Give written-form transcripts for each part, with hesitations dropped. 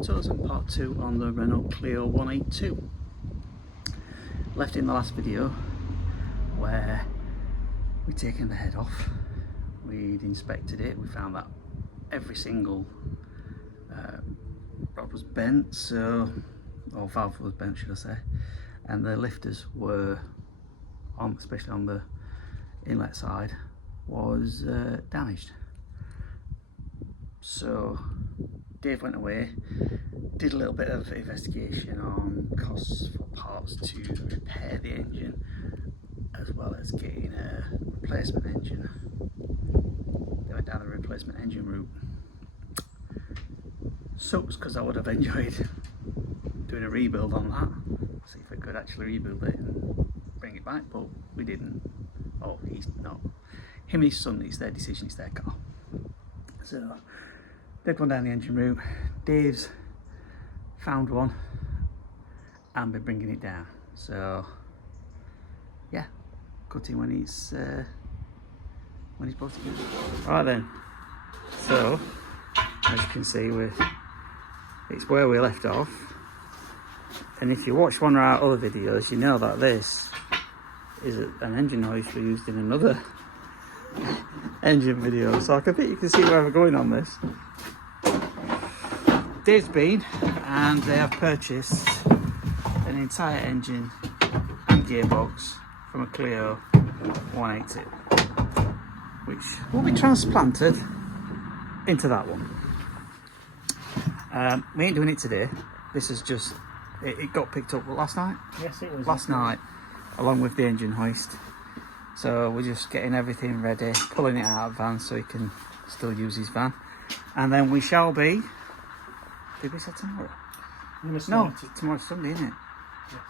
Photos and part 2 on the Renault Clio 182. Left in the last video where we'd taken the head off, we'd inspected it, we found that every single rod was bent, or valve was bent should I say, and the lifters were, especially on the inlet side, was damaged. So Dave went away, did a little bit of investigation on costs for parts to repair the engine, as well as getting a replacement engine. They went down the replacement engine route. Sucks because I would have enjoyed doing a rebuild on that, see if I could actually rebuild it and bring it back, but we didn't. Oh, he's not. Him and his son, it's their decision, it's their car. So they've gone down the engine route. Dave's found one and been bringing it down. So yeah, cutting when he's supposed to be. Alright then. So as you can see, it's where we left off. And if you watch one of our other videos, you know that this is an engine hoist we used in another engine video. So I think you can see where we're going on this. Dave's been and they have purchased an entire engine and gearbox from a Clio 180, which will be transplanted into that one. We ain't doing it today. This is just, it got picked up last night? Yes, it was. Last night, along with the engine hoist. So we're just getting everything ready, pulling it out of the van so he can still use his van. And then we shall be, did we say tomorrow? No, tomorrow's Sunday, isn't it? Yes.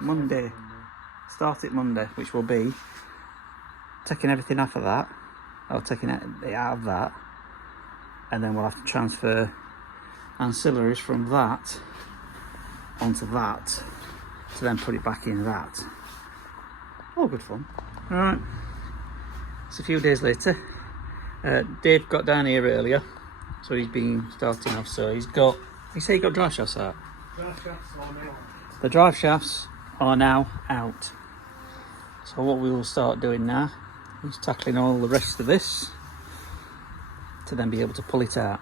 Monday. Start it Monday, which will be taking everything off of that, or taking it out of that, and then we'll have to transfer ancillaries from that onto that to then put it back in that. All good fun. Alright, it's a few days later. Dave got down here earlier, so he's been starting off. So he's got, you say he got drive shafts out? Drive shafts are now out. The drive shafts are now out. So what we will start doing now is tackling all the rest of this to then be able to pull it out.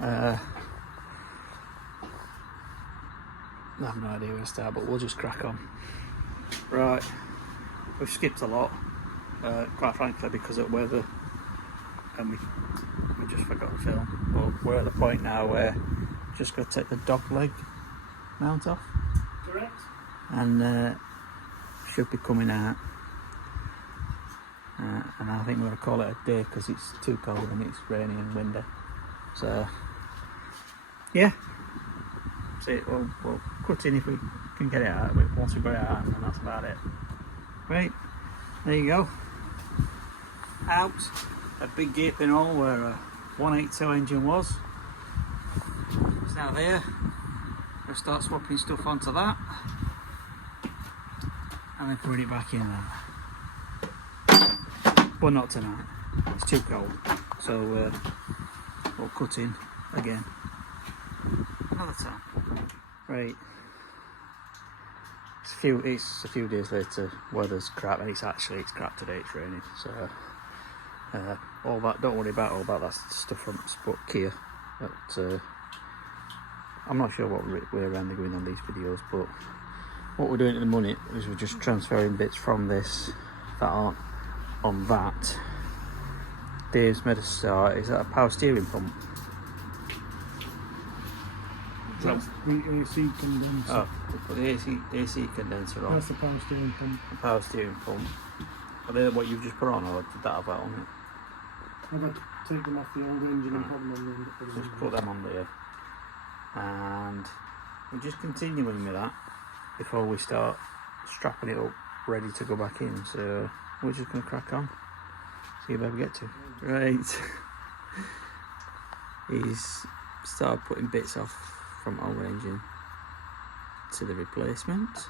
I have no idea where to start, but we'll just crack on. Right, we've skipped a lot, quite frankly, because of weather, and we just forgot to film. But we're at the point now where we're just going to take the dog leg mount off. Correct. And should be coming out. And I think we're going to call it a day because it's too cold and it's rainy and windy. So yeah, so we'll cut in if we can get it out. Once we got it out, and that's about it. Right, there you go. Out a big gaping hole where a 182 engine was. It's now there. We'll start swapping stuff onto that and then putting it back in there. But not tonight, it's too cold. So we'll cut in again another time. Right, it's a few days later. Weather's crap, and it's crap today. It's raining. So all that, don't worry about all that stuff from Sport Kia. But I'm not sure what way around they're going on these videos, but what we're doing at the minute is we're just transferring bits from this that aren't on that. Dave's made a start. Is that a power steering pump? That's the AC condenser. Oh, put the AC condenser on. That's the power steering pump. The power steering pump. Are they what you've just put on, or did that have that on it? I've had to take them off the old engine and put them on the Just put them on there. And we're just continuing with that before we start strapping it up ready to go back in. So we're just going to crack on, see where we get to. Right, he's started putting bits off from old engine to the replacement.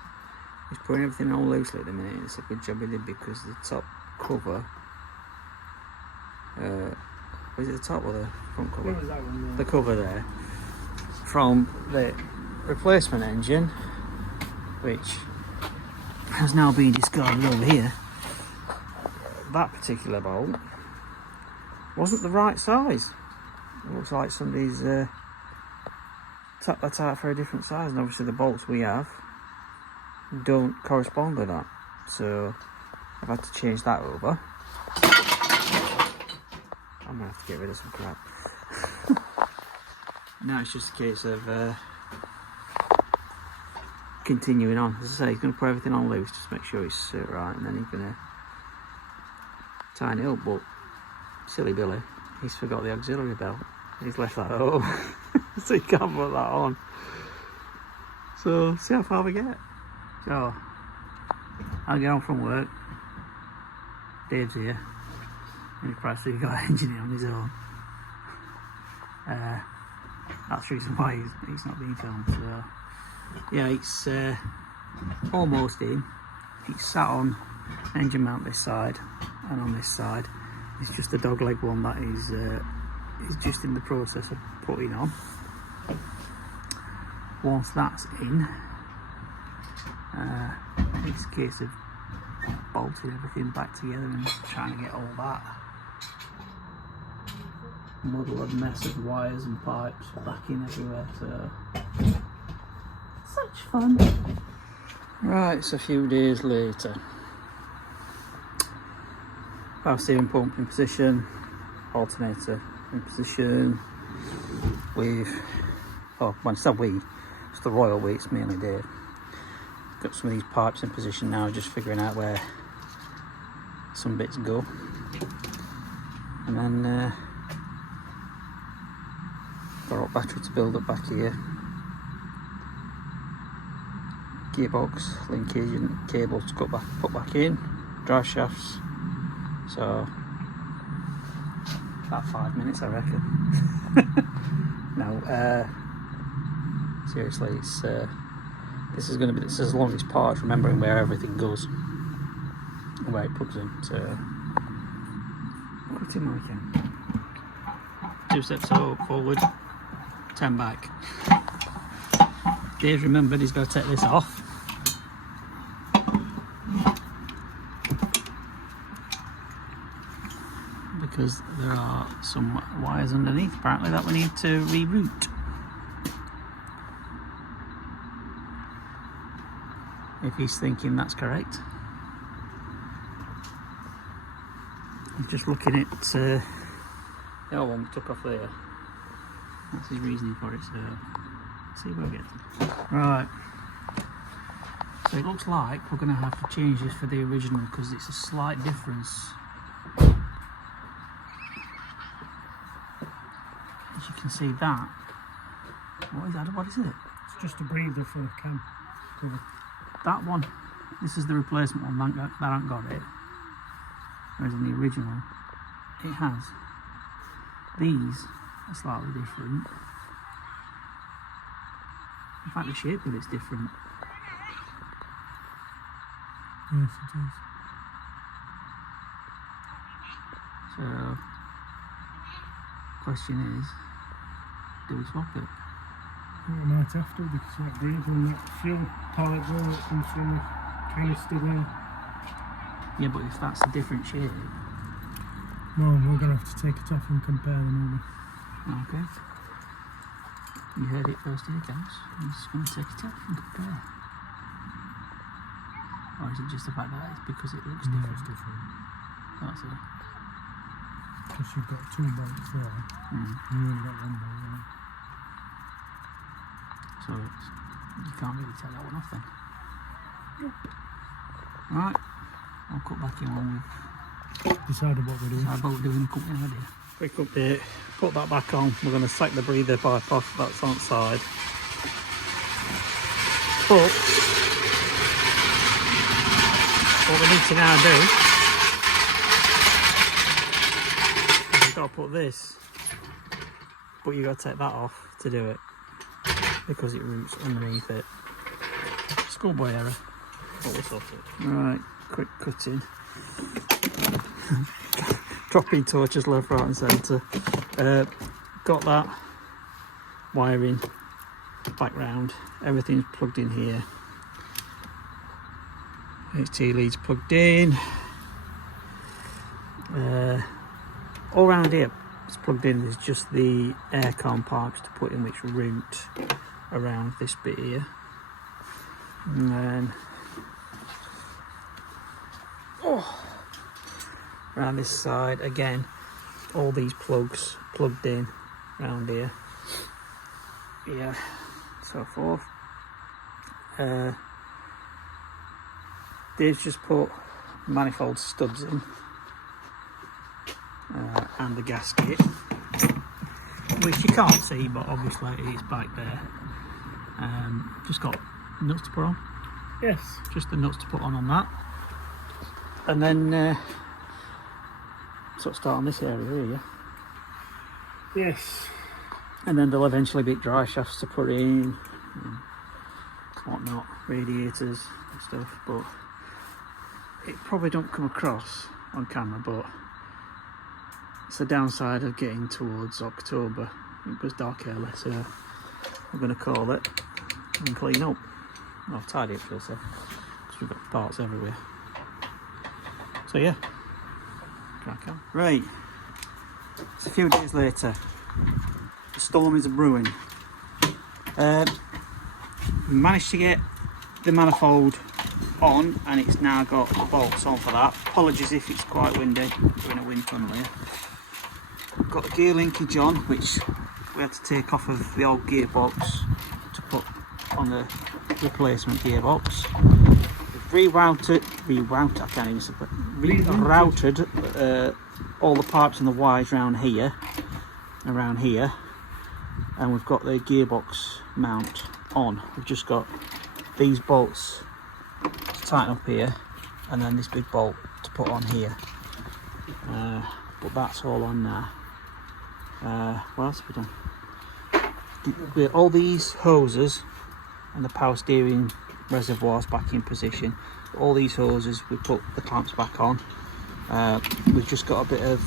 He's putting everything all loosely at the minute. It's a good job he did, because the top cover is it the top or the front cover? What was that one? Yeah. The cover there from the replacement engine, which has now been discarded over here. That particular bolt wasn't the right size. It looks like somebody's tapped that out for a different size, and obviously the bolts we have don't correspond with that, so I've had to change that over. I'm gonna have to get rid of some crap. Now it's just a case of continuing on. As I say, he's going to put everything on loose, just make sure it's right, and then he's going to tighten it up. But silly Billy, he's forgot the auxiliary belt. He's left that at home, so he can't put that on. So see how far we get. So I'll get on from work. Dave's here, and he practically got an engineer on his own. That's the reason why he's not being filmed. So yeah, it's almost in. It's sat on engine mount this side, and on this side it's just a dog leg one that is just in the process of putting on. Once that's in, it's a case of bolting everything back together and trying to get all that muddle of mess of wires and pipes back in everywhere. So such fun. Right, it's a few days later. Power steering pump in position, alternator in position. When I said it's the royal we, it's mainly Dave. Got some of these pipes in position now, just figuring out where some bits go. And then got our battery to build up back here. Gearbox, linkage and cable to put back in. Drive shafts. So about 5 minutes, I reckon. No, seriously, it's this is going to be the longest part, remembering where everything goes and where it plugs in. So put in what we can. 2 steps forward, 10 back. Dave's remembered he's got to take this off. Because there are some wires underneath apparently that we need to reroute. If he's thinking that's correct. He's just looking at the other one we took off there. That's his reasoning for it, so let's see where we get to. Right. So it looks like we're going to have to change this for the original because it's a slight difference. As you can see that. What is that? What is it? It's just a breather for the cam cover. That one. This is the replacement one. That hasn't got it. Whereas in the original, it has. These are slightly different. In fact, the shape of it's different. Yes, it is. So, question is, do we swap it? Well, I might have to because that breather and that fuel pallet there that comes from the canister there. Yeah, but if that's a different shape. No, we're going to have to take it off and compare them over. Okay. You heard it first here, guys. I'm just going to take it off and compare. Or is it just the fact that it's because it looks different? It's different. That's it. Because you've got 2 bolts there, and you've only got 1 bolt there. So you can't really take that one off then. Right, I'll cut back in when we've Decided what we're doing. decided what we're doing, company idea. Quick update, put that back on. We're going to sack the breather pipe off, that's on side. But what we need to now do is we've got to put this, but you've got to take that off to do it because it roots underneath it. Schoolboy error, but we'll sort it. Right, quick cutting. dropping torches left, right and centre. Got that wiring back round. Everything's plugged in here. HT leads plugged in. All around here it's plugged in. There's just the aircon pipes to put in, which route around this bit here. And then around this side again, all these plugs plugged in around here, so forth. Dave's just put manifold studs in, and the gasket, which you can't see, but obviously it's back there. Just got nuts to put on. Yes. Just the nuts to put on that. And then sort of start on this area here, yeah? Yes. And then there'll eventually be drive shafts to put in and whatnot, radiators and stuff, but it probably don't come across on camera, but it's the downside of getting towards October. It goes dark early, so we're going to call it and clean up. Well, tidy up, should I say, because we've got parts everywhere. So yeah, crack on. Right, it's a few days later. The storm is brewing. We managed to get the manifold on, and it's now got the bolts on for that. Apologies if it's quite windy, we're in a wind tunnel here. We've got the gear linkage on, which we had to take off of the old gearbox to put on the replacement gearbox. We've rerouted all the pipes and the wires around here, and we've got the gearbox mount on. We've just got these bolts to tighten up here, and then this big bolt to put on here. But that's all on now. What else have we done? With all these hoses and the power steering reservoirs back in position, all these hoses, we put the clamps back on. We've just got a bit of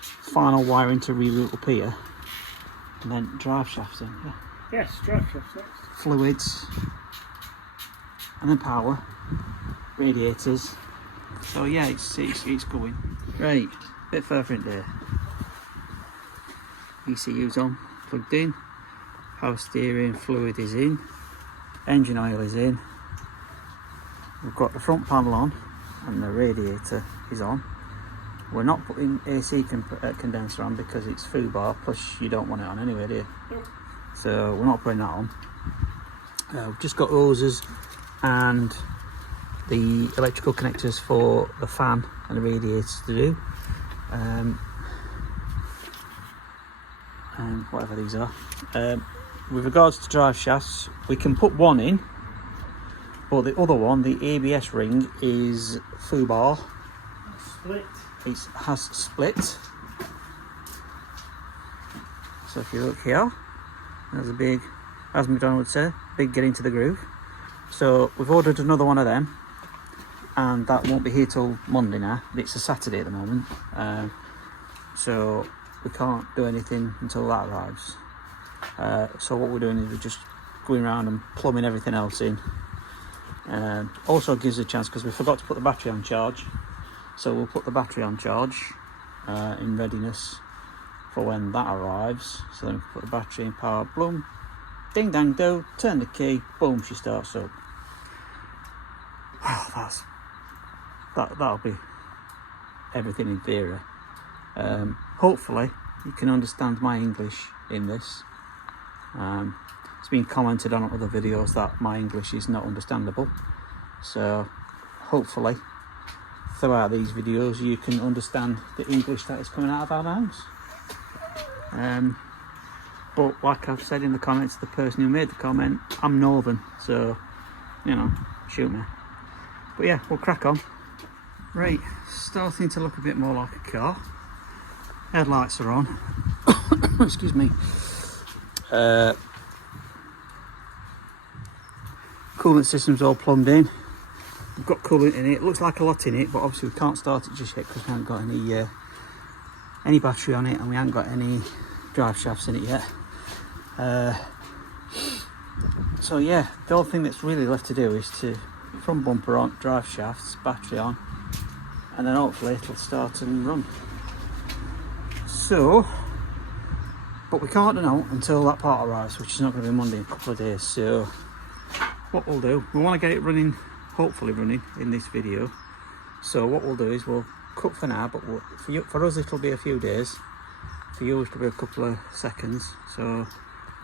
final wiring to reroute up here, and then drive shafts in. Yeah. Yes, drive shafts next. Fluids, and then power, radiators. So yeah, it's going. Right, bit further in there. ECU's on, plugged in. Power steering fluid is in. Engine oil is in. We've got the front panel on, and the radiator is on. We're not putting AC condenser on because it's foobar, plus you don't want it on anyway, do you? Nope. So we're not putting that on. We've just got hoses and the electrical connectors for the fan and the radiators to do. And whatever these are. With regards to drive shafts, we can put one in, but the other one, the ABS ring, is foobar. Split. It has split. So if you look here, there's a big, as McDonald would say, big get into the groove. So we've ordered another one of them, and that won't be here till Monday now. It's a Saturday at the moment, so we can't do anything until that arrives. So what we're doing is we're just going around and plumbing everything else in. Also gives a chance, because we forgot to put the battery on charge, so we'll put the battery on charge in readiness for when that arrives. So then we can put the battery in power, boom, ding dang do, turn the key, boom, she starts up. Wow, that'll be everything in theory. Hopefully you can understand my English in this. It's been commented on other videos that my English is not understandable, so hopefully throughout these videos you can understand the English that is coming out of our mouths. But like I've said in the comments, the person who made the comment, I'm northern, so you know, shoot me. But yeah, we'll crack on. Right, starting to look a bit more like a car. Headlights are on. Excuse me. Coolant system's all plumbed in. we've got coolant in it. It looks like a lot in it, but obviously we can't start it just yet because we haven't got any battery on it, and we haven't got any drive shafts in it yet. So yeah, the only thing that's really left to do is to front bumper on, drive shafts, battery on, and then hopefully it'll start and run. So, but we can't know until that part arrives, which is not going to be Monday in a couple of days. So what we'll do, we want to get it running, hopefully running in this video. So what we'll do is we'll cut for now, but for us it'll be a few days. For you it'll be a couple of seconds. So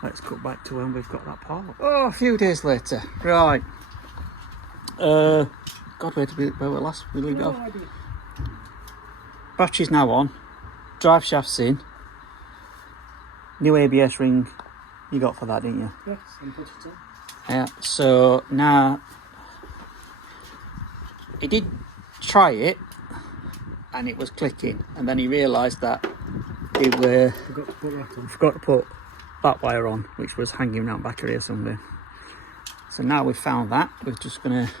let's cut back to when we've got that part. Oh, a few days later. Right. God, where we last we leave it off. Battery's now on. Drive shaft's in. New ABS ring you got for that, didn't you? Yes, and put it on. Yeah, so now he did try it and it was clicking, and then he realised that it were forgot to put that wire on, which was hanging around back here somewhere. So now we've found that, we're just going to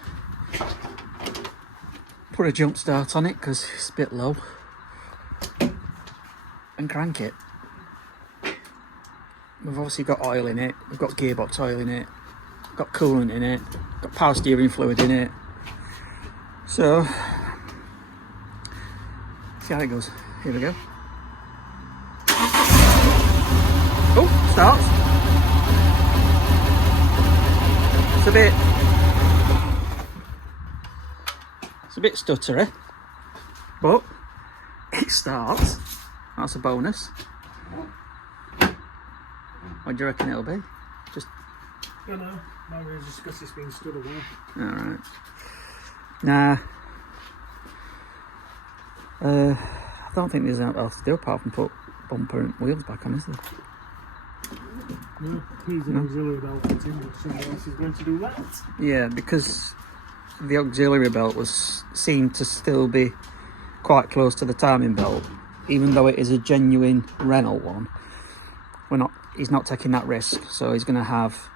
put a jump start on it because it's a bit low and crank it. We've obviously got oil in it, we've got gearbox oil in it, got coolant in it, got power steering fluid in it. So see how it goes. Here we go. Oh, starts. It's a bit stuttery, but it starts. That's a bonus. What do you reckon it'll be? Just I don't know. Maybe it's just because it's been stood away. alright. Nah. I don't think there's anything else to do apart from put bumper and wheels back on, is there? No, he's an auxiliary belt fitting, but somebody else is going to do that. Yeah, because the auxiliary belt seemed to still be quite close to the timing belt, even though it is a genuine Renault one. He's not taking that risk, so he's going to have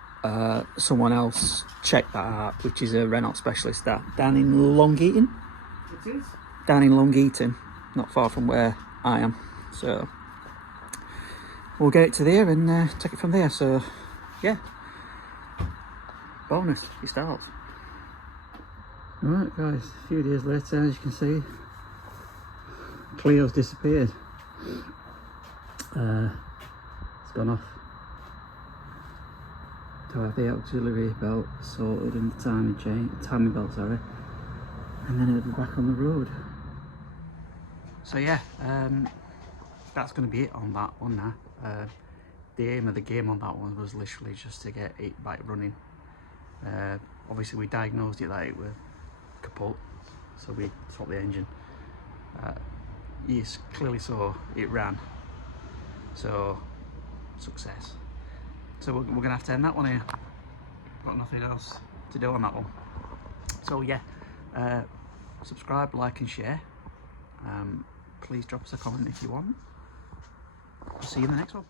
someone else check that out, which is a Renault specialist down in Long Eaton. It is? Down in Long Eaton, not far from where I am. So we'll get it to there and take it from there. So yeah, bonus, he starts. Alright guys, a few days later, as you can see, Clio's disappeared. It's gone off. To have the auxiliary belt sorted and the timing belt, sorry, and then it'll be back on the road. So yeah, that's going to be it on that one now. The aim of the game on that one was literally just to get it back running. Obviously we diagnosed it that it was kaput, so we swapped the engine. Yes, clearly saw it ran, so success. So we're going to have to end that one here. Got nothing else to do on that one. So yeah, subscribe, like and share. Please drop us a comment if you want. I'll see you in the next one.